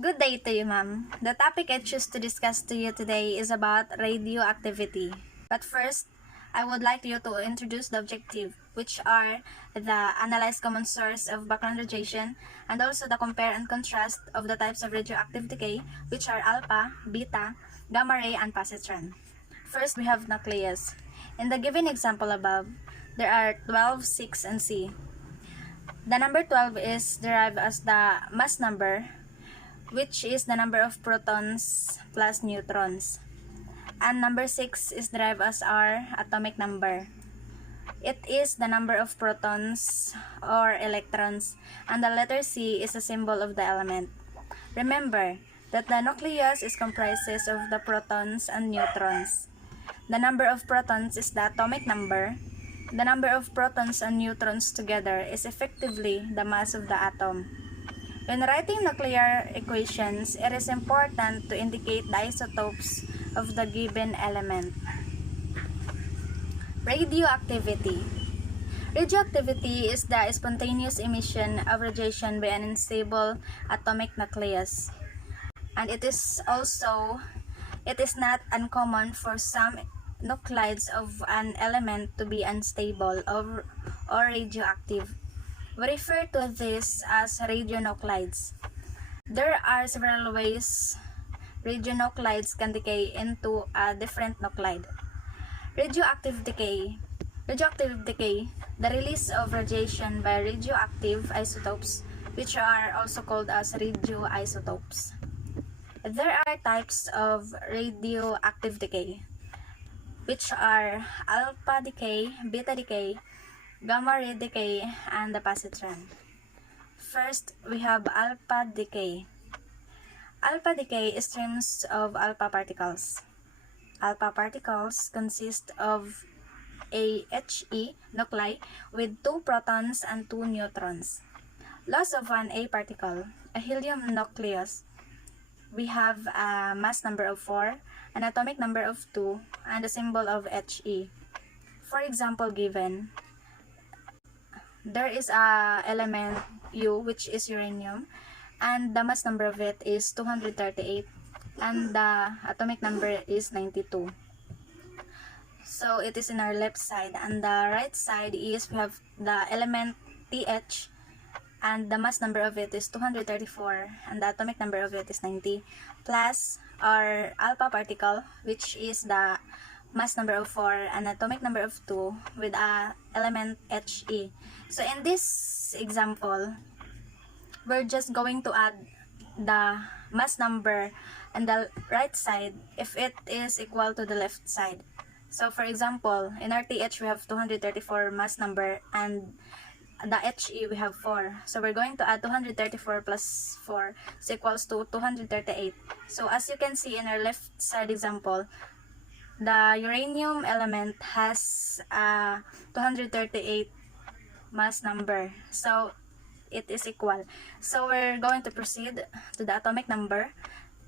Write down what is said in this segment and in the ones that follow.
Good day to you, ma'am. The topic I choose to discuss to you today is about radioactivity. But first, I would like you to introduce the objective, which are the analyze common source of background radiation and also the compare and contrast of the types of radioactive decay, which are alpha, beta, gamma ray, and positron. First, we have nucleus. In the given example above, there are 12, 6, and C. The number 12 is derived as the mass number, which is the number of protons plus neutrons. And number 6 is derived as our atomic number. It is the number of protons or electrons, and the letter C is the symbol of the element. Remember that the nucleus is comprises of the protons and neutrons. The number of protons is the atomic number. The number of protons and neutrons together is effectively the mass of the atom. When writing nuclear equations, it is important to indicate the isotopes of the given element. Radioactivity. Radioactivity is the spontaneous emission of radiation by an unstable atomic nucleus. And it is not uncommon for some nuclides of an element to be unstable or radioactive. We refer to this as radionuclides. There are several ways radionuclides can decay into a different nuclide. Radioactive decay, the release of radiation by radioactive isotopes, which are also called as radioisotopes. There are types of radioactive decay, which are alpha decay, beta decay, gamma ray decay, and the positron. First, we have alpha decay. Alpha decay is streams of alpha particles. Alpha particles consist of a He nuclei with 2 protons and 2 neutrons. Loss of an A particle, a helium nucleus. We have a mass number of 4, an atomic number of 2, and a symbol of He. For example given, there is a element U, which is uranium, and the mass number of it is 238, and the atomic number is 92. So it is in our left side, and the right side is we have the element Th, and the mass number of it is 234, and the atomic number of it is 90, plus our alpha particle, which is the mass number of 4 and atomic number of 2 with a element He. So in this example, we're just going to add the mass number on the right side if it is equal to the left side. So for example, in our Th we have 234 mass number, and the He we have 4. So we're going to add 234 plus 4 is equals to 238. So as you can see in our left side example, the uranium element has a 238 mass number. So it is equal. So we're going to proceed to the atomic number.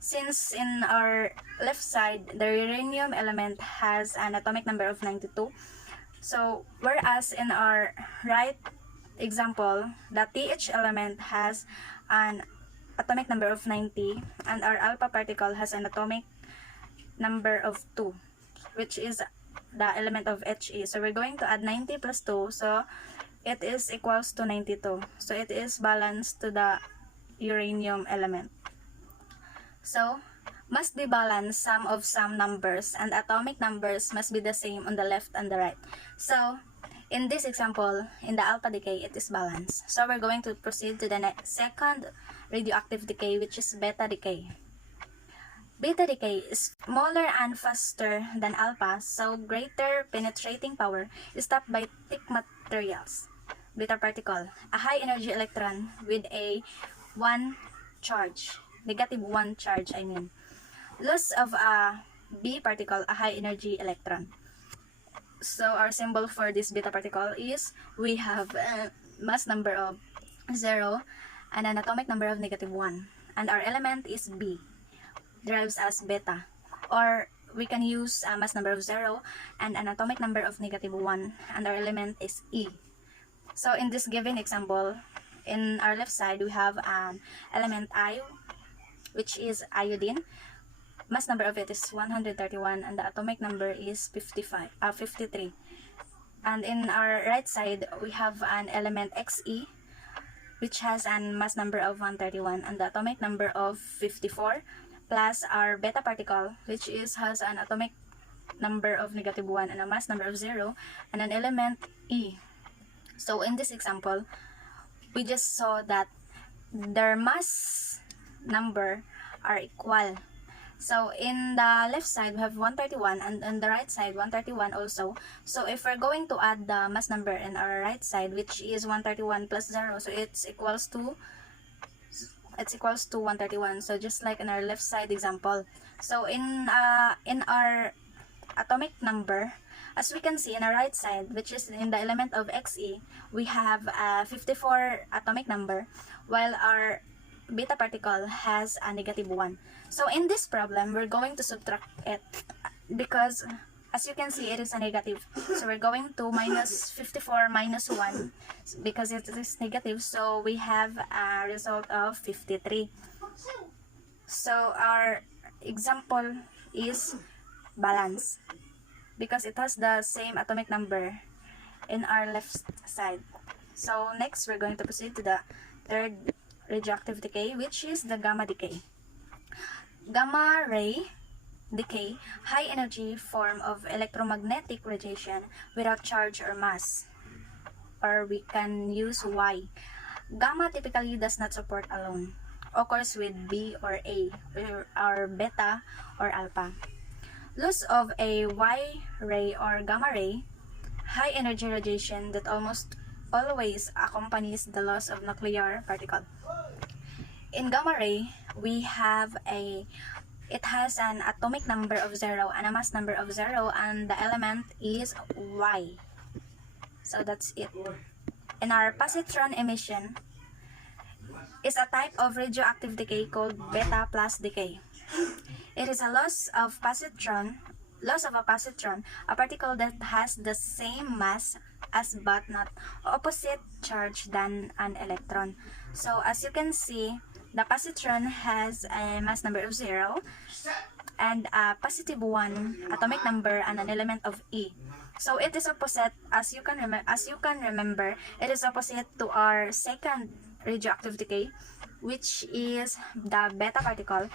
Since in our left side, the uranium element has an atomic number of 92. So whereas in our right example, the Th element has an atomic number of 90, and our alpha particle has an atomic number of 2, which is the element of He. So we're going to add 90 plus 2, so it is equals to 92. So it is balanced to the uranium element. So must be balanced sum of some numbers, and atomic numbers must be the same on the left and the right. So in this example, in the alpha decay, it is balanced. So we're going to proceed to the second radioactive decay, which is beta decay. Beta decay is smaller and faster than alpha, so greater penetrating power is stopped by thick materials. Beta particle, a high energy electron with a 1 charge, negative 1 charge I mean. Loss of a B particle, a high energy electron. So our symbol for this beta particle is we have a mass number of 0 and an atomic number of negative 1, and our element is B, derives as beta, or we can use a mass number of 0 and an atomic number of negative 1, and our element is E. So in this given example, in our left side we have an element I which is iodine. Mass number of it is 131 and the atomic number is 53. And in our right side, we have an element Xe, which has a mass number of 131 and the atomic number of 54, plus our beta particle, which has an atomic number of -1 and a mass number of 0, and an element E. So in this example, we just saw that their mass number are equal. So in the left side, we have 131 and on the right side, 131 also. So if we're going to add the mass number in our right side, which is 131 plus 0, so it's equals to 131. So just like in our left side example. So in our atomic number, as we can see in our right side, which is in the element of Xe, we have a 54 atomic number, while our beta particle has a -1. So in this problem, we're going to subtract it because as you can see, it is a negative. So we're going to minus 54 minus 1 because it is negative. So we have a result of 53. So our example is balance because it has the same atomic number in our left side. So next, we're going to proceed to the third radioactive decay, which is the gamma decay. Gamma ray decay, high energy form of electromagnetic radiation without charge or mass, or we can use Y. Gamma typically does not support alone, occurs with B or A, or beta or alpha. Loss of a Y ray or gamma ray, high energy radiation that almost always accompanies the loss of nuclear particle. In gamma ray, it has an atomic number of 0 and a mass number of 0, and the element is Y. So that's it. In our positron emission is a type of radioactive decay called beta plus decay. It is a loss of a positron, a particle that has the same mass as but not opposite charge than an electron. So as you can see, the positron has a mass number of 0 and a +1 atomic number and an element of E. So it is opposite, as you can remember, it is opposite to our second radioactive decay, which is the beta particle,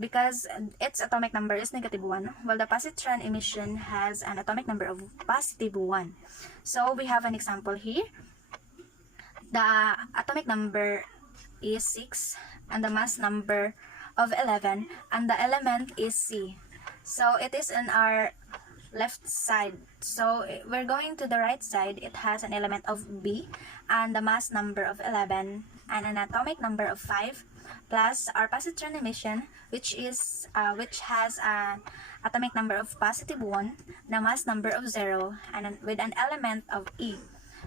because its atomic number is -1, while the positron emission has an atomic number of +1. So we have an example here. The atomic number is 6 and the mass number of 11, and the element is C. So it is in our left side. So we're going to the right side. It has an element of B and the mass number of 11 and an atomic number of 5, plus our positron emission, which has an atomic number of +1, the mass number of 0, and with an element of E.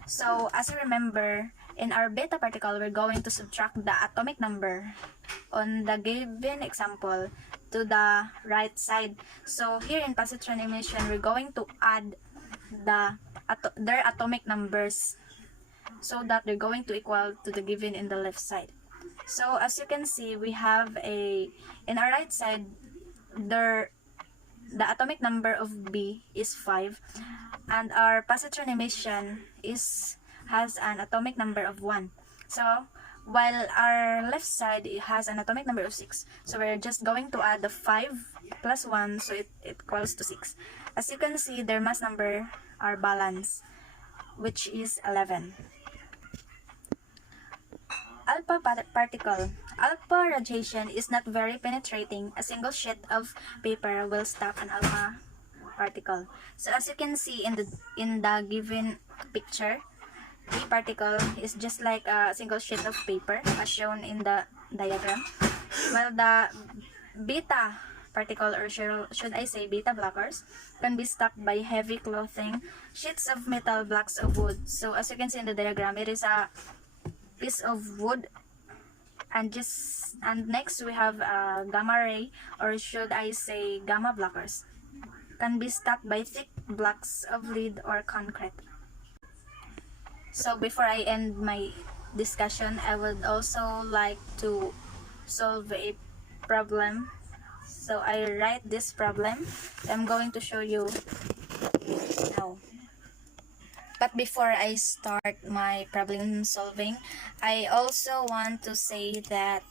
So as you remember, in our beta particle, we're going to subtract the atomic number on the given example to the right side. So here in positron emission, we're going to add their atomic numbers so that they're going to equal to the given in the left side. So as you can see, we have in our right side, the atomic number of B is 5, and our positron emission has an atomic number of 1. So while our left side has an atomic number of 6, so we're just going to add the 5 plus 1, so it equals to 6. As you can see, their mass number are balanced, which is 11. Alpha particle. Alpha radiation is not very penetrating. A single sheet of paper will stop an alpha particle. So as you can see in the given picture, A particle is just like a single sheet of paper as shown in the diagram, while the beta particle, or should I say beta blockers, can be stopped by heavy clothing, sheets of metal, blocks of wood. So as you can see in the diagram, it is a piece of wood, and next we have gamma ray, or should I say gamma blockers, can be stopped by thick blocks of lead or concrete. So before I end my discussion, I would also like to solve a problem. So I write this problem. I'm going to show you now. But before I start my problem solving, I also want to say that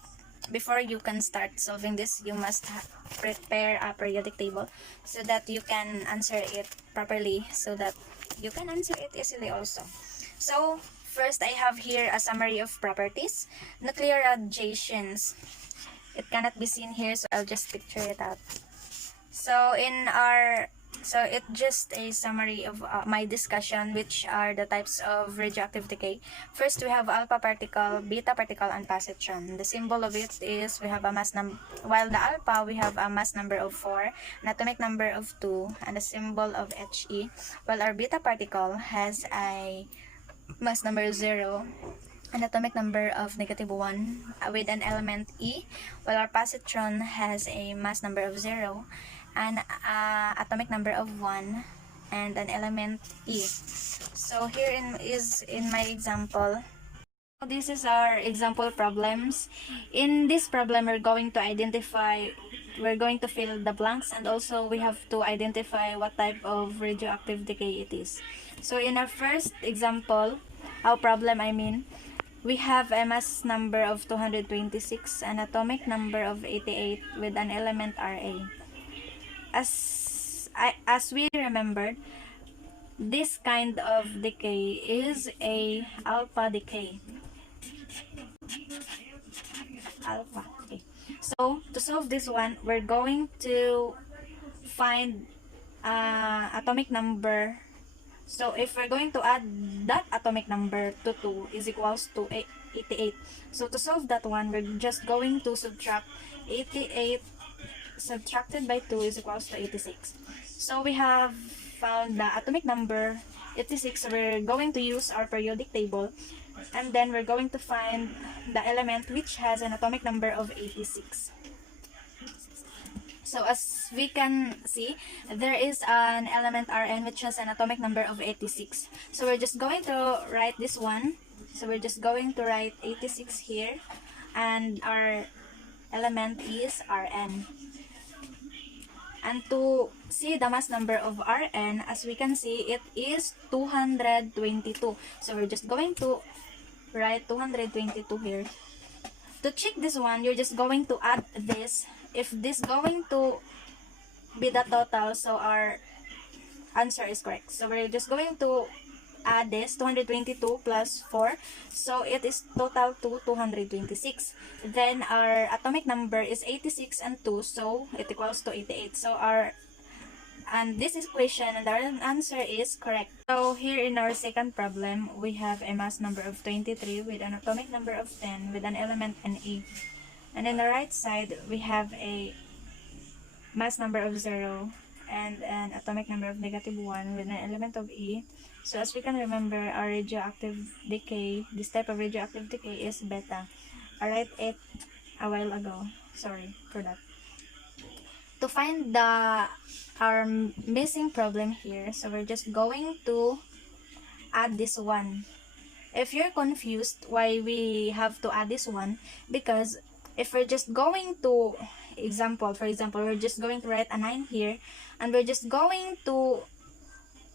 before you can start solving this, you must prepare a periodic table so that you can answer it properly, so that you can answer it easily also. So first, I have here a summary of properties. Nuclear radiations. It cannot be seen here, so I'll just picture it out. So it's just a summary of my discussion, which are the types of radioactive decay. First, we have alpha particle, beta particle, and positron. The symbol of it is we have a mass number, while the alpha we have a mass number of 4, an atomic number of 2, and a symbol of He, while our beta particle has a mass number 0, an atomic number of -1 with an element E, while our positron has a mass number of 0, an atomic number of 1, and an element E. So here is in my example. This is our example problems. In this problem, we're going to fill the blanks, and also we have to identify what type of radioactive decay it is. So in our first example, our problem I mean, we have a mass number of 226, an atomic number of 88 with an element Ra. As we remembered, this kind of decay is a alpha decay. Alpha. Okay. So to solve this one, we're going to find atomic number. So if we're going to add that atomic number to 2 is equals to 88. So to solve that one, we're just going to subtract 88 subtracted by 2 is equals to 86. So we have found the atomic number 86. So we're going to use our periodic table, and then we're going to find the element which has an atomic number of 86. So as we can see, there is an element Rn which has an atomic number of 86. So we're just going to write this one. So we're just going to write 86 here, and our element is Rn. And to see the mass number of Rn, as we can see, it is 222. So we're just going to write 222 here. To check this one, you're just going to add this. If this going to be the total, so our answer is correct. So we're just going to add this 222 plus 4, so it is total to 226. Then our atomic number is 86 and 2, so it equals to 88. So this equation and our answer is correct. So here in our second problem, we have a mass number of 23 with an atomic number of 10 with an element Na. And in the right side, we have a mass number of 0 and an atomic number of -1 with an element of E. So as we can remember, our radioactive decay, this type of radioactive decay is beta. I wrote it a while ago. Sorry for that. To find our missing problem here, so we're just going to add this one. If you're confused why we have to add this one, because if we're just going to for example, we're just going to write a 9 here, and we're just going to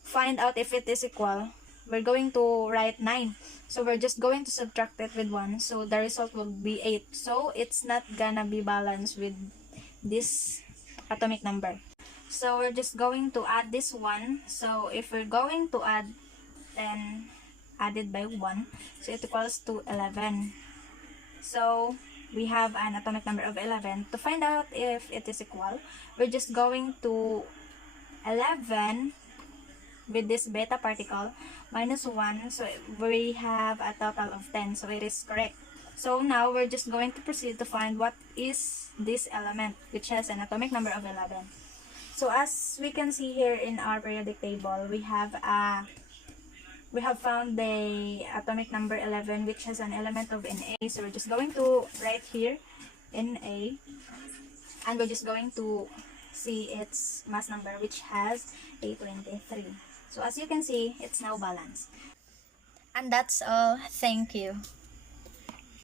find out if it is equal, we're going to write 9. So we're just going to subtract it with 1, so the result will be 8. So it's not gonna be balanced with this atomic number. So we're just going to add this one. So if we're going to add 10 added by 1, so it equals to 11. So we have an atomic number of 11. To find out if it is equal, we're just going to 11 with this beta particle minus 1, so we have a total of 10, so it is correct. So now we're just going to proceed to find what is this element which has an atomic number of 11. So as we can see here in our periodic table, we have found the atomic number 11 which has an element of Na. So we're just going to write here Na, and we're just going to see its mass number which has a 23. So as you can see, it's now balanced. And that's all. Thank you.